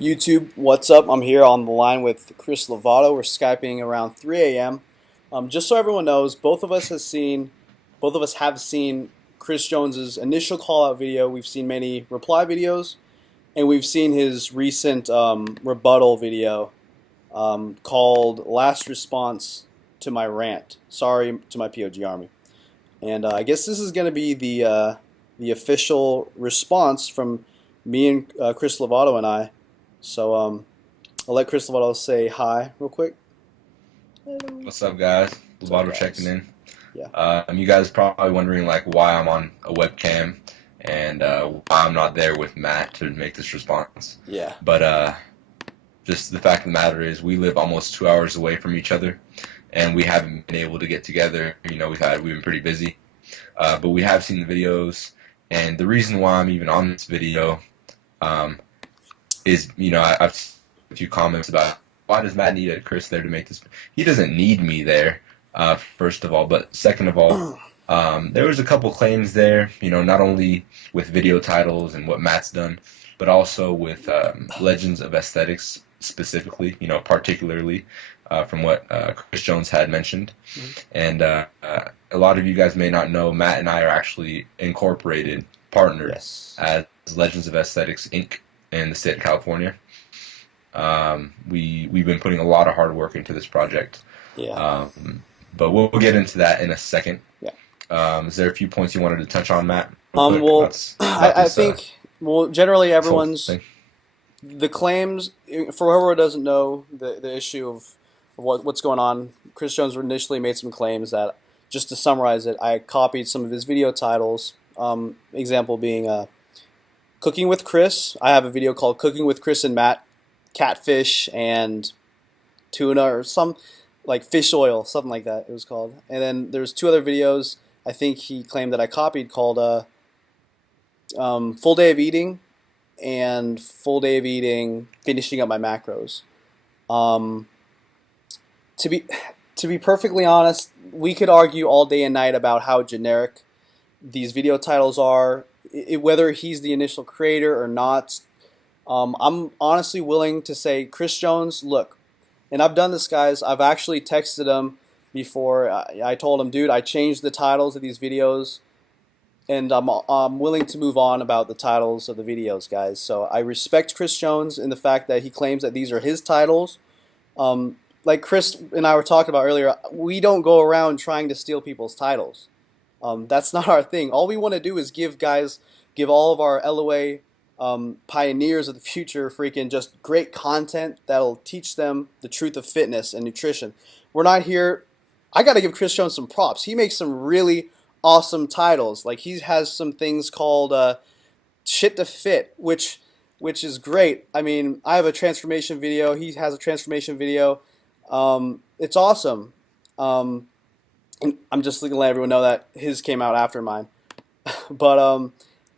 YouTube, what's up? I'm here on the line with Chris Lovato. We're Skyping around 3 a.m. Just so everyone knows, both of us have seen Chris Jones's initial call out video. We've seen many reply videos, and we've seen his recent rebuttal video called "Last Response to My Rant." Sorry to my POG Army. And I guess this is going to be the official response from me and Chris Lovato and I. So I'll let Chris Lovato say hi real quick. What's up, guys? Lovato checking in. Yeah. You guys probably wondering like why I'm on a webcam and why I'm not there with Matt to make this response. Yeah. But just the fact of the matter is we live almost 2 hours away from each other, and we haven't been able to get together. You know, we've been pretty busy, but we have seen the videos, and the reason why I'm even on this video is, you know, I've seen a few comments about why does Matt need a Chris there to make this. He doesn't need me there, first of all, but second of all, there was a couple claims there, you know, not only with video titles and what Matt's done, but also with Legends of Aesthetics specifically, you know, particularly from what Chris Jones had mentioned. And a lot of you guys may not know, Matt and I are actually incorporated partners as Legends of Aesthetics Inc. in the state of California. We've been putting a lot of hard work into this project. Yeah. But we'll get into that in a second. Yeah. Is there a few points you wanted to touch on, Matt? Well, I think generally everyone's the claims, for whoever doesn't know the issue of what's going on. Chris Jones initially made some claims that, just to summarize it, I copied some of his video titles. Example being Cooking with Chris. I have a video called Cooking with Chris and Matt, catfish and tuna, or some like fish oil, something like that it was called. And then there's two other videos I think he claimed that I copied called Full Day of Eating and Full Day of Eating Finishing Up My Macros. To be perfectly honest, we could argue all day and night about how generic these video titles are, whether he's the initial creator or not. I'm honestly willing to say, Chris Jones, look, and I've done this, guys. I've actually texted him before. I told him, dude, I changed the titles of these videos, and I'm willing to move on about the titles of the videos, guys. So I respect Chris Jones in the fact that he claims that these are his titles. Like Chris and I were talking about earlier, we don't go around trying to steal people's titles. That's not our thing. All we want to do is give all of our LOA pioneers of the future freaking just great content that'll teach them the truth of fitness and nutrition. We're not here. I got to give Chris Jones some props. He makes some really awesome titles. Like, he has some things called Shit to Fit, which is great. I mean, I have a transformation video. He has a transformation video. It's awesome. And I'm just going to let everyone know that his came out after mine. But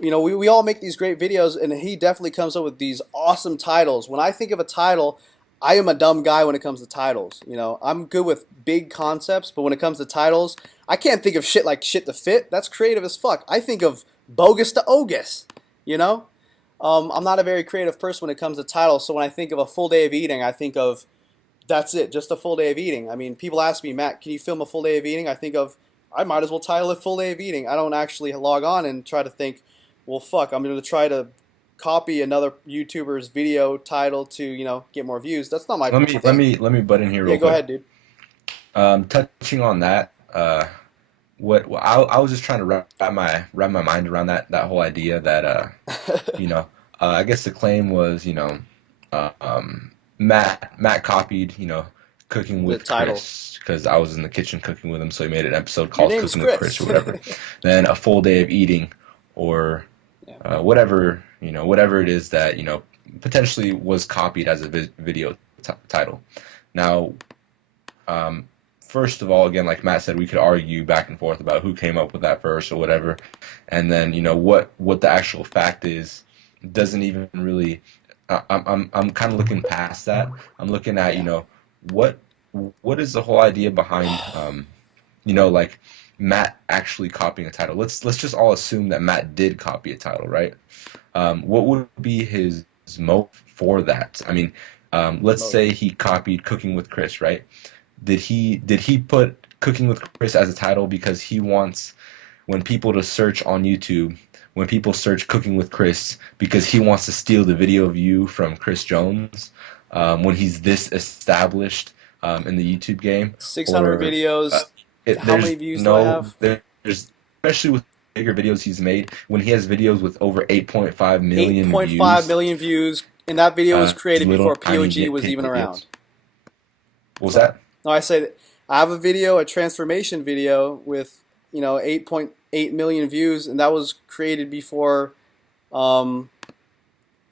you know, we all make these great videos, and he definitely comes up with these awesome titles. When I think of a title, I am a dumb guy when it comes to titles. You know, I'm good with big concepts, but when it comes to titles, I can't think of shit like Shit to Fit. That's creative as fuck. I think of bogus to Ogus, you know? I'm not a very creative person when it comes to titles, so when I think of a full day of eating, I think of, that's it, just a full day of eating. I mean, people ask me, Matt, can you film a full day of eating? I think of, I might as well title it Full Day of Eating. I don't actually log on and try to think, well, fuck, I'm going to try to copy another YouTuber's video title to, you know, get more views. That's not my thing. Let me butt in here real quick. Yeah, go ahead, dude. Touching on that, I was just trying to wrap my mind around that whole idea that you know, I guess the claim was, you know, Matt copied, you know, Cooking with Chris, because I was in the kitchen cooking with him, so he made an episode called Cooking with Chris or whatever. Then a Full Day of Eating, or whatever, you know, whatever it is that, you know, potentially was copied as a video title. Now, first of all, again, like Matt said, we could argue back and forth about who came up with that first or whatever, and then, you know, what the actual fact is doesn't even really. I'm kind of looking past that. I'm looking at, you know, what is the whole idea behind, you know, like Matt actually copying a title. Let's just all assume that Matt did copy a title, right? What would be his motive for that? I mean, let's say Motive. he copied Cooking with Chris, right? Did he put Cooking with Chris as a title because he wants when people to search on YouTube, when people search Cooking with Chris, because he wants to steal the video view from Chris Jones, when he's this established in the YouTube game, 600 or videos. How many there's views do I no have? there's especially with bigger videos he's made, when he has videos with over 8.5 million 8.5 views, million views, and that video was created little before tiny POG was nitpicky even videos. around. What was So, that? no, I said I have a video, a transformation video with 8.8 million views, and that was created before. Um,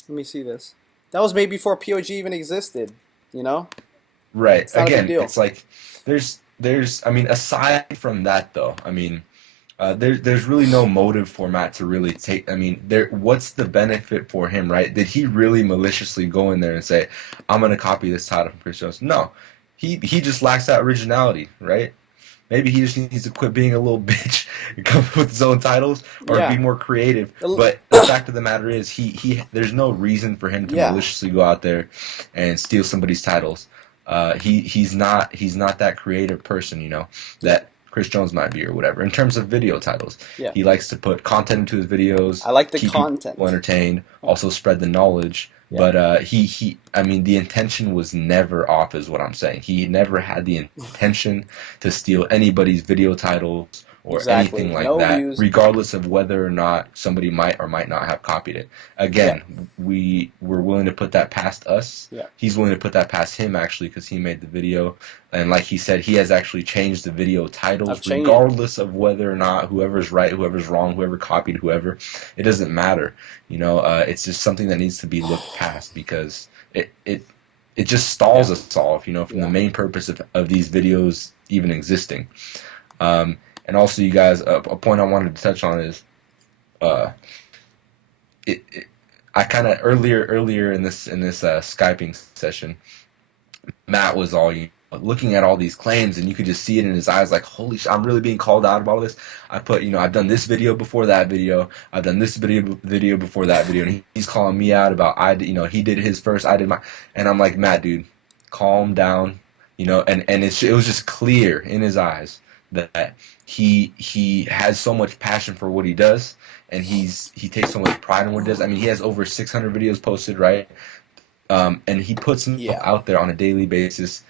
let me see this. That was made before POG even existed. You know, Right. it's not a big Again, deal. it's like I mean, aside from that though, I mean, there's really no motive for Matt to really take. I mean, what's the benefit for him, right? Did he really maliciously go in there and say, "I'm gonna copy this title from Chris Jones"? No, he just lacks that originality, right? Maybe he just needs to quit being a little bitch and come up with his own titles or be Yeah, more creative. But the fact of the matter is, he there's no reason for him to yeah, maliciously go out there and steal somebody's titles. He's not that creative person, yeah, that Chris Jones might be or whatever. In terms of video titles, yeah. he likes to put content into his videos, I like the keep people content. entertained, Yeah, also spread the knowledge. yeah, But I mean, the intention was never off, is what I'm saying. He never had the intention to steal anybody's video titles or anything exactly. like No that, views. regardless of whether or not somebody might or might not have copied it. Yeah, Again, we're willing to put that past us. yeah. He's willing to put that past him, actually, because he made the video. And like he said, he has actually changed the video I've titles, changed it. regardless of whether or not whoever's right, whoever's wrong, whoever copied whoever. It doesn't matter. It's just something that needs to be looked past, because it just stalls Yeah, us all, from the yeah. main purpose of these videos even existing. And also, you guys, a point I wanted to touch on is, uh, it, it I kind of earlier in this Skyping session, Matt was all looking at all these claims, and you could just see it in his eyes, like, holy shit, I'm really being called out about all this. I put, I've done this video before that video, I've done this video before that video, and he's calling me out about, he did his first, I did my, and I'm like, Matt, dude, calm down, and it was just clear in his eyes that he has so much passion for what he does, and he takes so much pride in what he does. I mean, he has over 600 videos posted, right? And he puts himself Yeah. out there on a daily basis,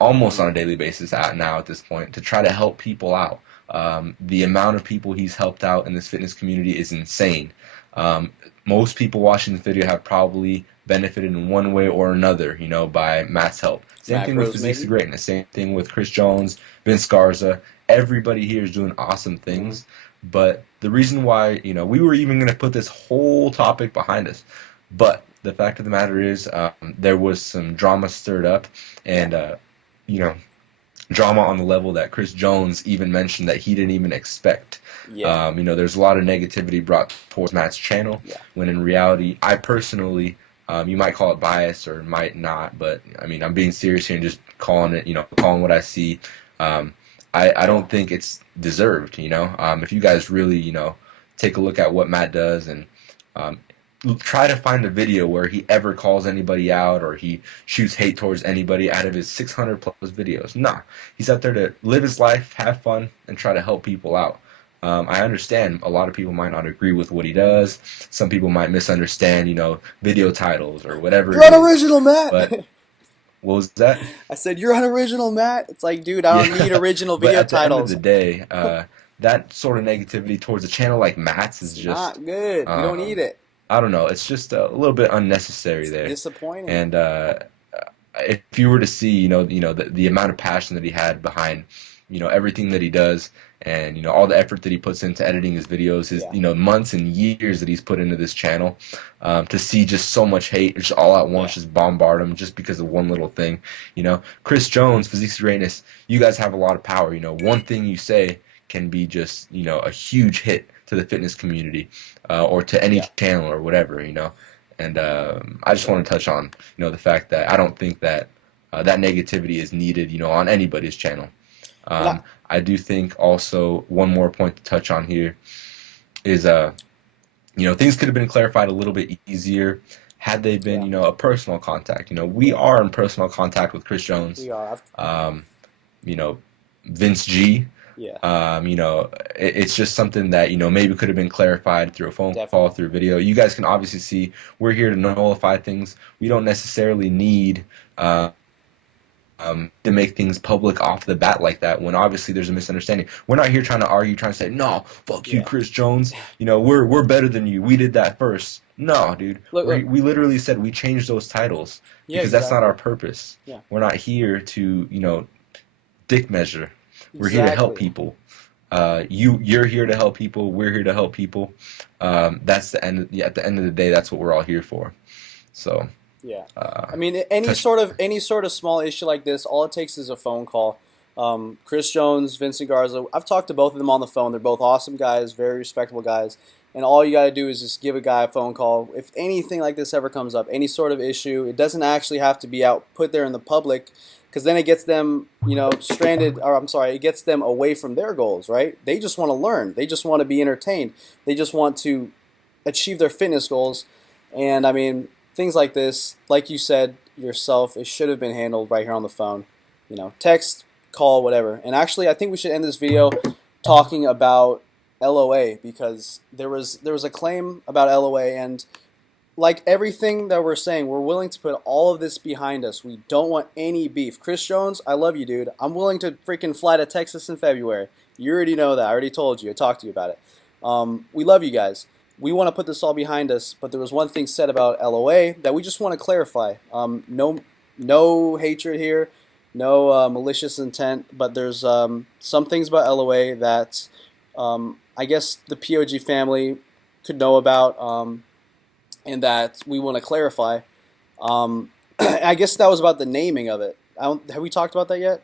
almost Mm. on a daily basis now at this point, to try to help people out. The amount of people he's helped out in this fitness community is insane. Most people watching this video have probably benefited in one way or another, by Matt's help. Same thing with Macros, Physiques to maybe. Greatness. Same thing with Chris Jones, Vince Garza. Everybody here is doing awesome Mm. things. But the reason why, we were even going to put this whole topic behind us. But the fact of the matter is, there was some drama stirred up, Yeah, and drama on the level that Chris Jones even mentioned that he didn't even expect. yeah, There's a lot of negativity brought towards Matt's channel, yeah, when in reality, I personally, you might call it bias or might not, but I mean, I'm being serious here and just calling it, calling what I see. I yeah, don't think it's deserved. If you guys really, take a look at what Matt does, and um, try to find a video where he ever calls anybody out or he shoots hate towards anybody out of his 600 plus videos. Nah, he's out there to live his life, have fun, and try to help people out. I understand a lot of people might not agree with what he does. Some people might misunderstand, video titles or whatever you're it is. unoriginal, But Matt. what was that? I said you're unoriginal, Matt. It's like, dude, I don't need Yeah, original but video at the end of the titles. day, that sort of negativity towards a channel like Matt's is It's just, not good. We don't need um, it. I don't know. It's just a little bit unnecessary It's there. disappointing. And if you were to see, the amount of passion that he had behind, everything that he does, and all the effort that he puts into editing his videos, his Yeah, months and years that he's put into this channel, to see just so much hate, just all at once, yeah, just bombard him just because of one little thing. Chris Jones, Physiques to Greatness, you guys have a lot of power. One thing you say can be just a huge hit to the fitness community, or to any yeah, channel or whatever. And I just yeah. want to touch on the fact that I don't think that that negativity is needed on anybody's channel. And I, I do think also one more point to touch on here is things could have been clarified a little bit easier. had they been, Yeah. a personal contact. We Yeah. are in personal contact with Chris Jones, We are. um, you know, Vince G. Yeah. It's just something that, maybe could have been clarified through a phone call, Definitely. through video. You guys can obviously see we're here to nullify things. We don't necessarily need to make things public off the bat like that when obviously there's a misunderstanding. We're not here trying to argue, trying to say, no, fuck you, Yeah. Chris Jones. We're better than you. We did that first. No, dude. Look. We literally said we changed those titles Yeah. because that's not our Exactly. purpose. Yeah. We're not here to, dick measure. We're here to help Exactly. people. You're here to help people. We're here to help people. That's the end. At the end of the day, that's what we're all here for. So. Yeah, I mean, any touch- sort of small issue like this, all it takes is a phone call. Chris Jones, Vincent Garza, I've talked to both of them on the phone. They're both awesome guys, very respectable guys, and all you got to do is just give a guy a phone call. If anything like this ever comes up, any sort of issue, it doesn't actually have to be out put there in the public, because then it gets them, stranded, or I'm sorry, it gets them away from their goals, right? They just want to learn. They just want to be entertained. They just want to achieve their fitness goals, and I mean, things like this, like you said yourself, it should have been handled right here on the phone. Text, call, whatever. And actually, I think we should end this video talking about LOA, because there was a claim about LOA, and like everything that we're saying, we're willing to put all of this behind us. We don't want any beef. Chris Jones, I love you, dude. I'm willing to freaking fly to Texas in February. You already know that. I already told you. I talked to you about it. We love you guys. We want to put this all behind us, but there was one thing said about LOA that we just want to clarify. No hatred here, no malicious intent, but there's some things about LOA that I guess the POG family could know about, and that we want to clarify. I guess that was about the naming of it. Have we talked about that yet?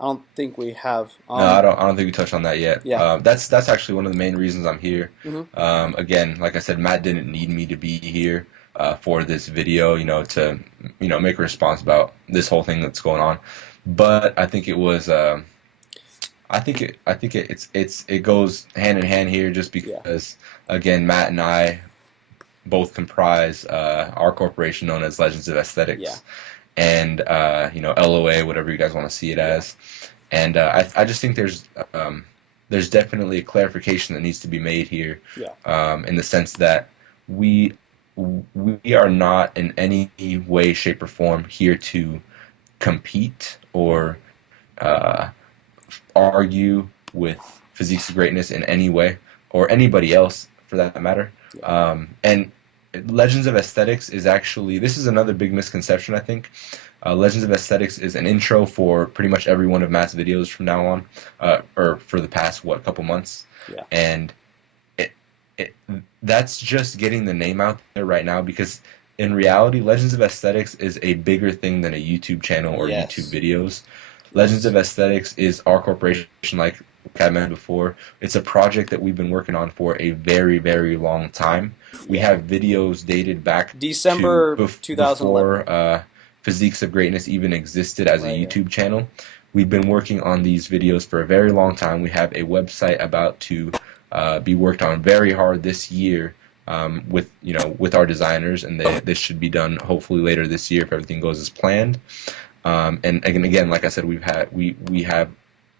I don't think we have. No, I don't think we touched on that yet. Yeah. That's actually one of the main reasons I'm here. Mm-hmm. Again, like I said, Matt didn't need me to be here for this video, to make a response about this whole thing that's going on. But I think it was. I think it goes hand in hand here, just because again, Matt and I both comprise our corporation known as Legends of Aesthetics. Yeah. And LOA, whatever you guys want to see it as, and I just think there's definitely a clarification that needs to be made here, in the sense that we are not in any way, shape, or form here to compete or argue with Physiques of Greatness in any way, or anybody else for that matter, and Legends of Aesthetics is actually, this is another big misconception, I think. Legends of Aesthetics is an intro for pretty much every one of Matt's videos from now on, or for the past, couple months. Yeah. And that's just getting the name out there right now, because in reality, Legends of Aesthetics is a bigger thing than a YouTube channel or YouTube videos. Legends of Aesthetics is our corporation, like I mentioned before. It's a project that we've been working on for a very, very long time. We have videos dated back December to 2011. before Physiques of Greatness even existed as a YouTube channel. We've been working on these videos for a very long time. We have a website about to be worked on very hard this year, with our designers, and this should be done hopefully later this year if everything goes as planned. And again, like I said, we have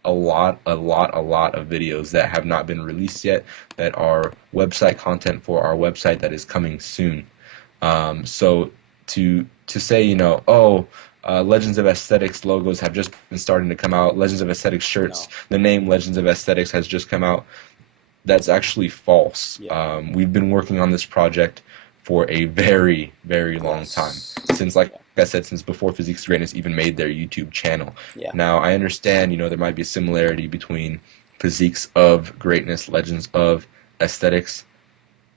a lot of videos that have not been released yet, that are website content for our website that is coming soon. So to say, Legends of Aesthetics logos have just been starting to come out, Legends of Aesthetics shirts, the name Legends of Aesthetics has just come out, that's actually false. We've been working on this project for a very, very long time. Since, like I said, since before Physiques of Greatness even made their YouTube channel. Now, I understand, there might be a similarity between Physiques of Greatness, Legends of Aesthetics.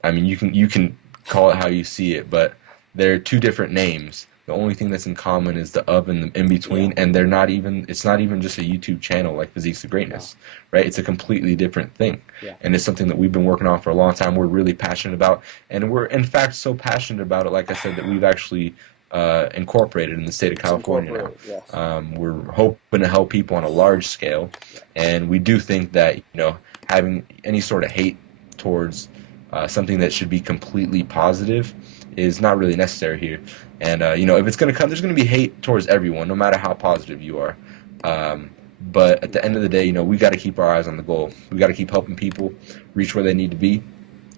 I mean, you can call it how you see it, but they're two different names. The only thing that's in common is the of and the in between, and it's not even just a YouTube channel like Physiques of Greatness, right? It's a completely different thing, and it's something that we've been working on for a long time. We're really passionate about, and we're in fact so passionate about it, like I said, that we've actually incorporated in the state of California now. We're hoping to help people on a large scale, and we do think that having any sort of hate towards something that should be completely positive is not really necessary here. And you know, if it's gonna come, there's gonna be hate towards everyone, no matter how positive you are. But at the end of the day, you know, we got to keep our eyes on the goal. We got to keep helping people reach where they need to be.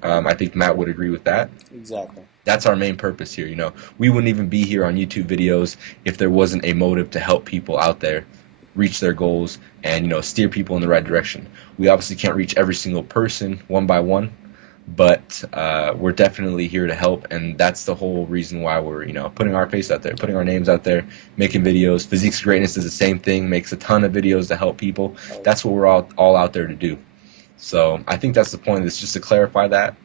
I think Matt would agree with that. Exactly. That's our main purpose here. You know, we wouldn't even be here on YouTube videos if there wasn't a motive to help people out there reach their goals and, you know, steer people in the right direction. We obviously can't reach every single person one by one, but we're definitely here to help, and that's the whole reason why we're, you know, putting our face out there, putting our names out there, making videos. Physique's Greatness does the same thing, makes a ton of videos to help people. That's what we're all out there to do. So I think that's the point of this, just to clarify that,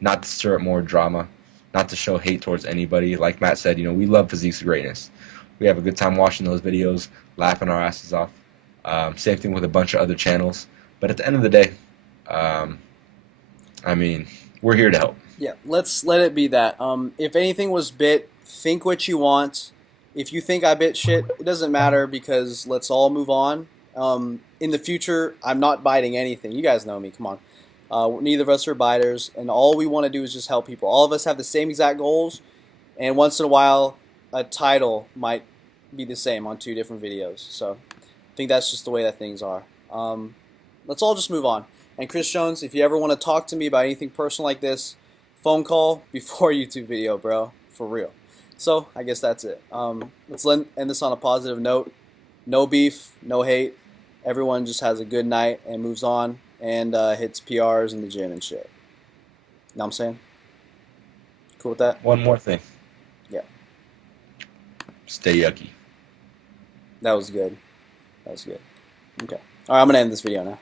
not to stir up more drama, not to show hate towards anybody. Like Matt said, you know, we love Physique's Greatness. We have a good time watching those videos, laughing our asses off. Same thing with a bunch of other channels. But at the end of the day, I mean, we're here to help. Yeah, let's let it be that. If anything was bit, think what you want. If you think I bit shit, it doesn't matter, because let's all move on. In the future, I'm not biting anything. You guys know me. Come on. Neither of us are biters, and all we want to do is just help people. All of us have the same exact goals, and once in a while, a title might be the same on two different videos. So I think that's just the way that things are. Let's all just move on. And Chris Jones, if you ever want to talk to me about anything personal like this, phone call before YouTube video, bro. For real. So I guess that's it. Let's end this on a positive note. No beef, no hate. Everyone just has a good night and moves on and hits PRs in the gym and shit. Know what I'm saying? Cool with that? One more thing. Yeah. Stay yucky. That was good. That was good. Okay. All right, I'm going to end this video now.